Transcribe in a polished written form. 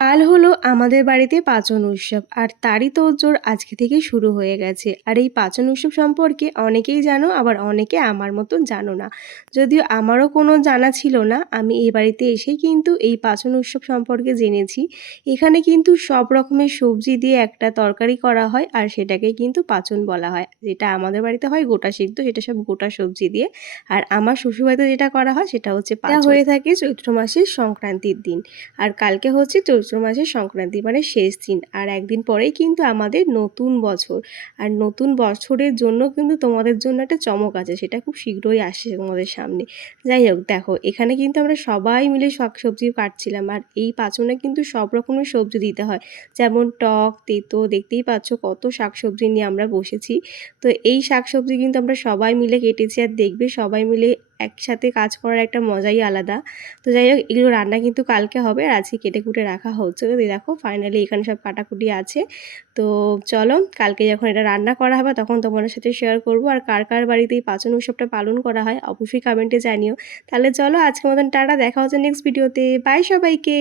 কাল হলো আমাদের বাড়িতে পাঁচন উৎসব আর তারই তোড়জোড় আজকে থেকেই শুরু হয়ে গেছে। আর এই পাঁচন উৎসব সম্পর্কে অনেকেই জানো, আবার অনেকে আমার মতন জানো না। যদিও আমারও কোনো জানা ছিল না, আমি এই বাড়িতে এসেই কিন্তু এই পাঁচন উৎসব সম্পর্কে জেনেছি। এখানে কিন্তু সব রকমের সবজি দিয়ে একটা তরকারি করা হয় আর সেটাকে কিন্তু পাঁচন বলা হয়। যেটা আমাদের বাড়িতে হয় গোটা সিদ্ধ, সেটা সব গোটা সবজি দিয়ে। আর আমার শ্বশুরবাড়িতে যেটা করা হয় সেটা হচ্ছে পাঁচন। এটা হয়ে থাকে চৈত্র মাসের সংক্রান্তির দিন। আর কালকে হচ্ছে চৈত্র মাসের সংক্রান্তি, মানে শেষ দিন। আর একদিন পরেই কিন্তু আমাদের নতুন বছর। আর নতুন বছরের জন্য কিন্তু তোমাদের জন্য একটা চমক আছে, সেটা খুব শীঘ্রই আসছে তোমাদের সামনে। যাই হোক, দেখো এখানে কিন্তু আমরা সবাই মিলে শাক সবজি কাটছিলাম। আর এই পাঁচনে কিন্তু সব রকমের সবজি দিতে হয়, যেমন টক, তেঁতো, দেখতেই পাচ্ছ কত শাক সবজি নিয়ে আমরা বসেছি। তো এই শাক সবজি কিন্তু আমরা সবাই মিলে কেটেছি। আর দেখবে সবাই মিলে একসাথে কাজ করার একটা মজাই আলাদা। তো যাই হোক, এগুলো রান্না কিন্তু কালকে হবে আর আজকে কেটে কুটে রাখা হচ্ছে। তো দেখো ফাইনালি এখানে সব কাটাকুটি আছে। তো চলো কালকে যখন এটা রান্না করা হবে তখন তোমাদের সাথে শেয়ার করব। আর কার কার বাড়িতে এই পাঁচন উৎসবটা পালন করা হয় অবশ্যই কমেন্টে জানিও। তাহলে চলো আজকের মতন টাটা, দেখা হচ্ছে নেক্সট ভিডিওতে। বাই সবাইকে।